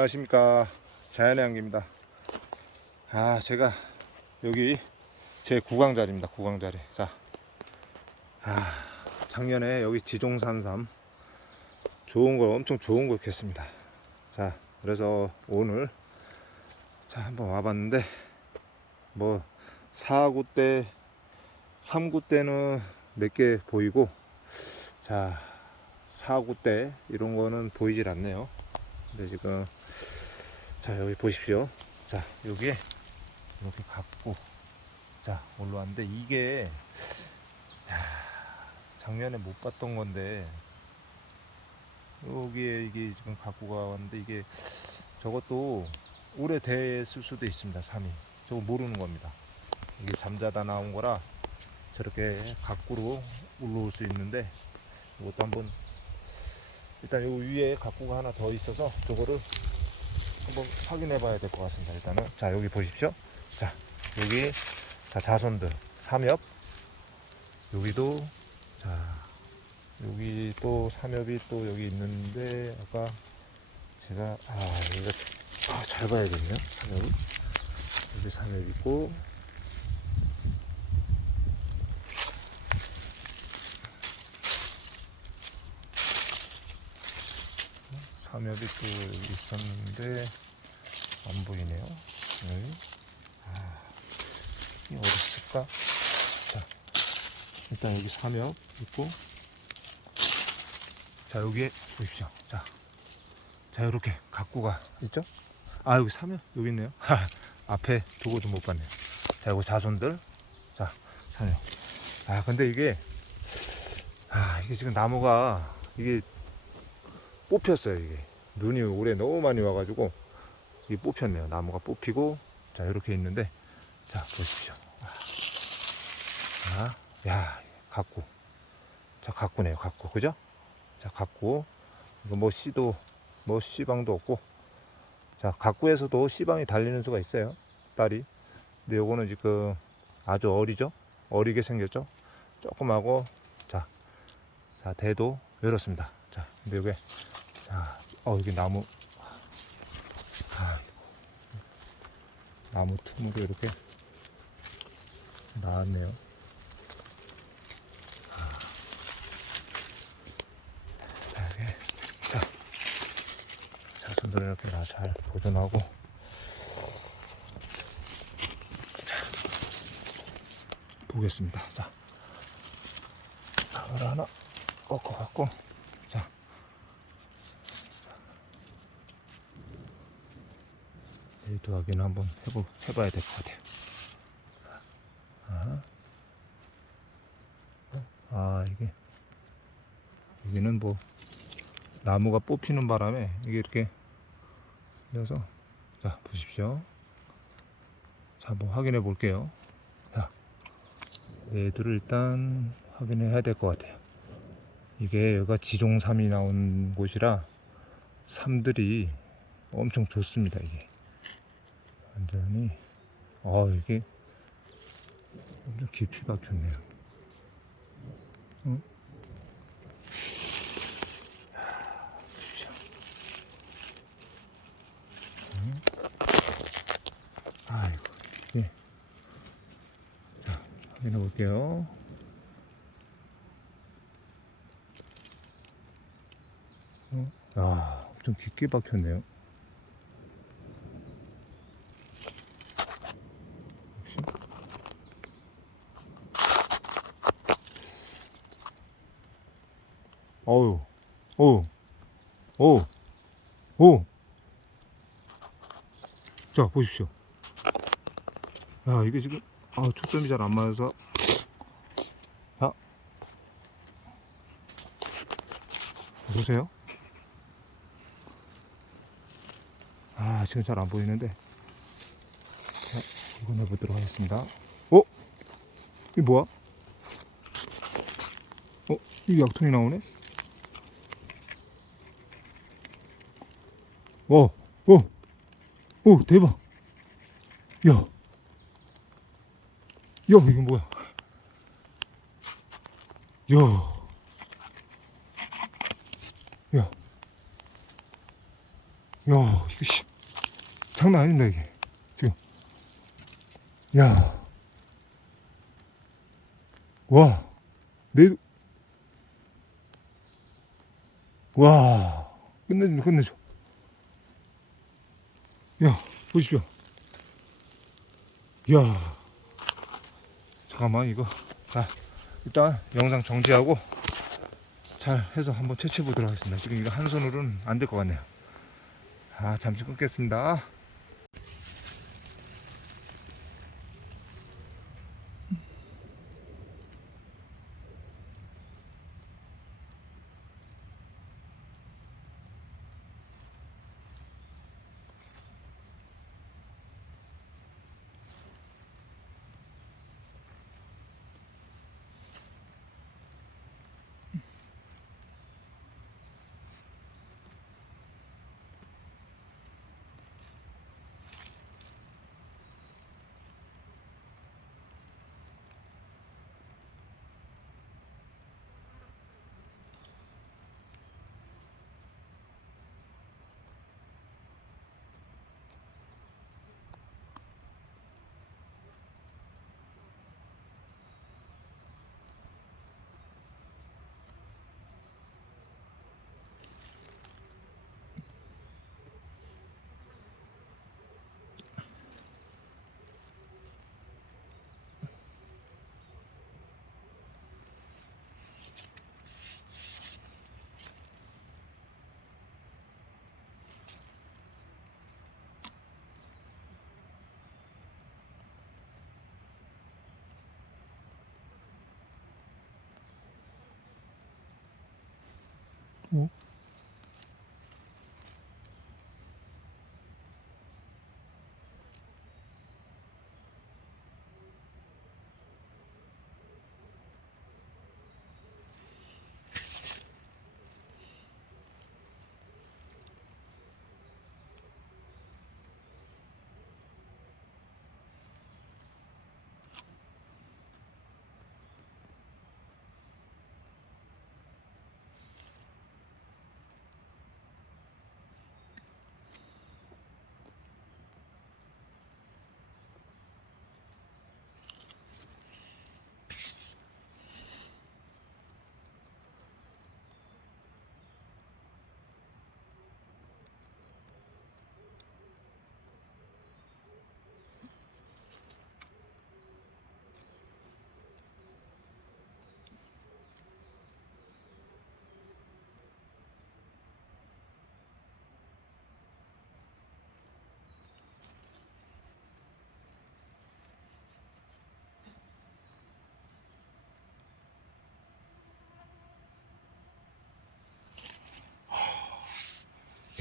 안녕하십니까. 자연의 향기입니다. 아 제가 여기 제 구강자리입니다 구강자리. 자 아, 작년에 여기 지종산삼 좋은 걸 엄청 좋은 걸 캤습니다. 자 그래서 오늘 자 한번 와봤는데 뭐 4구 때 3구 때는 몇 개 보이고 자 4구 때 이런 거는 보이질 않네요. 근데 지금 자 여기 보십시오. 자 여기에 이렇게 갖고 자 올라왔는데 이게 야, 작년에 못 봤던 건데 여기에 이게 지금 갖고 가왔는데 이게 저것도 오래됐을 수도 있습니다 3이. 저거 모르는 겁니다. 이게 잠자다 나온 거라 저렇게 갖고로 올라올 수 있는데 이것도 한번 일단 요 위에 갖고가 하나 더 있어서 저거를 한번 확인해 봐야 될 것 같습니다. 일단은 자 여기 보십시오. 자 여기 자 자손들 삼엽 여기도 자 여기 또 삼엽이 또 여기 있는데 아까 제가 아 이거 아, 잘 봐야겠네요. 삼엽 여기 삼엽 있고 삼엽이 또 여기 있었는데 안 보이네요. 여기. 아, 이게 어디 있을까? 자, 일단 여기 삼엽 있고, 자 여기에 보십시오. 자, 자 이렇게 각구가 있죠? 아 여기 삼엽 여기 있네요. 앞에 두고 좀 못 봤네요. 자 이거 자손들, 자 삼엽. 아 근데 이게 아 이게 지금 나무가 이게 뽑혔어요 이게 눈이 올해 너무 많이 와가지고 이게 뽑혔네요. 나무가 뽑히고 자 이렇게 있는데 자 보십시오. 자, 야 갖고. 자 갖고네요 갖고. 그죠? 자 갖고. 이거 뭐 씨도 뭐 씨방도 없고. 자 갖고에서도 씨방이 달리는 수가 있어요. 딸이. 근데 요거는 지금 아주 어리죠? 어리게 생겼죠? 조금하고. 자, 자 대도 이렇습니다. 자 근데 요게 자, 어, 여기 나무. 아이고. 나무 틈으로 이렇게 나왔네요. 아. 자, 이렇게. 자, 자손들 이렇게 다 잘 보존하고. 자, 보겠습니다. 자, 카메라 하나 꺾어갖고. 데이터 확인 한번 해보, 해봐야 될 것 같아요. 아, 어? 아, 이게, 여기는 뭐, 나무가 뽑히는 바람에 이게 이렇게, 그래서, 자, 보십시오. 자, 한번 확인해 볼게요. 자, 얘들을 일단 확인해야 될 것 같아요. 이게 여기가 지종삼이 나온 곳이라 삼들이 엄청 좋습니다, 이게. 완전히 아 이게 엄청 깊이 박혔네요. 예. 자 확인해 볼게요. 어? 아 엄청 깊게 박혔네요. 어우, 어우, 어우, 오. 자, 보십시오. 야, 이게 지금, 아, 초점이 잘 안 맞아서. 자. 보세요. 아, 지금 잘 안 보이는데. 자, 이거 해보도록 하겠습니다. 어? 이게 뭐야? 어? 이게 약통이 나오네? 오, 오, 오, 대박. 야, 야, 이건 뭐야? 야, 야, 야, 이거 씨. 장난 아닙니다, 이게. 지금. 야. 와. 내, 와. 끝내줘, 끝내줘. 야, 보십시오. 야. 잠깐만, 이거. 자, 일단 영상 정지하고 잘 해서 한번 채취해 보도록 하겠습니다. 지금 이거 한 손으로는 안 될 것 같네요. 아, 잠시 끊겠습니다.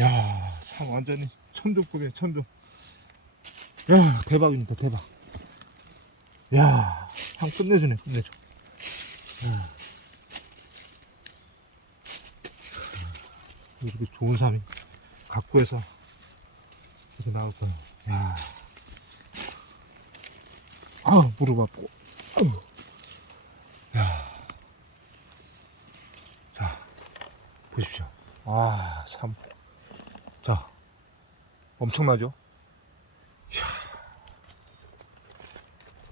야, 참 완전히 천둥급이야, 천둥. 야, 대박입니다, 대박. 야, 참 끝내주네, 끝내줘. 야. 이렇게 좋은 삶이 해서 이렇게 나올 거야. 야. 아, 무릎 아프고. 아우. 야. 자, 보십시오. 아, 참. 자, 엄청나죠? 이야,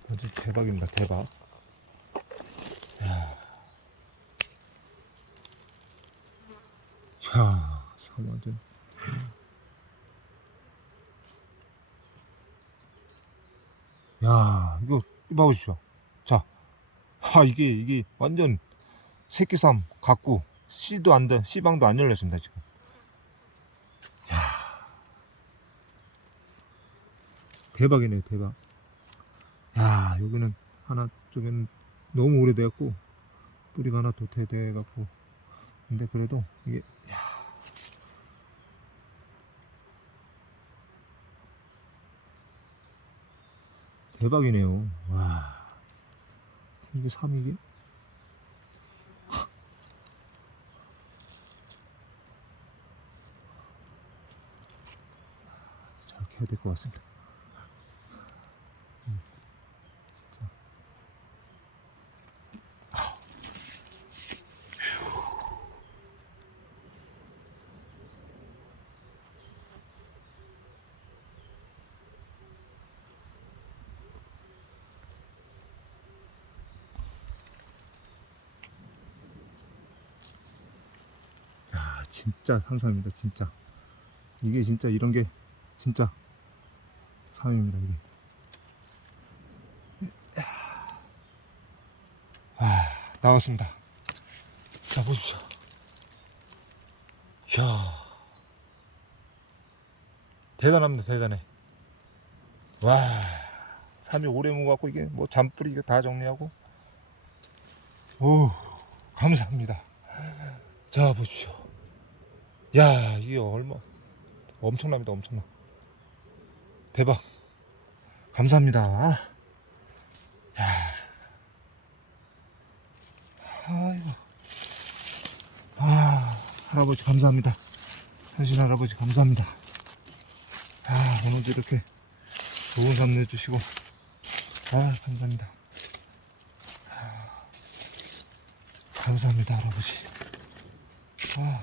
완전 대박입니다, 대박. 이야, 이야, 참 완전. 야, 이거 봐보십시오. 자, 아 이게 이게 완전 새끼삼 갖고 씨도 안 돼, 씨방도 안 열렸습니다 지금. 대박이네요, 대박. 야, 여기는 하나 쪽에는 너무 오래돼갖고 뿌리가 하나 도태돼갖고 근데 그래도 이게 야. 대박이네요. 와, 이게 3이게? 저렇게 해야 될 것 같습니다. 진짜 산삼입니다 진짜. 이게 진짜 이런 게 진짜 삼입니다 이게. 아 나왔습니다. 자 보십시오. 이야. 대단합니다 대단해. 와 삼이 오래 묵어갖고 이게 뭐 잔뿌리 이거 다 정리하고. 오 감사합니다. 자 보십시오 야 이게 얼마 엄청납니다 엄청나. 대박. 감사합니다. 야. 아이고. 아 할아버지 감사합니다. 산신 할아버지 감사합니다. 아 오늘도 이렇게 좋은 삶 내주시고. 아 감사합니다. 아, 감사합니다 할아버지. 아,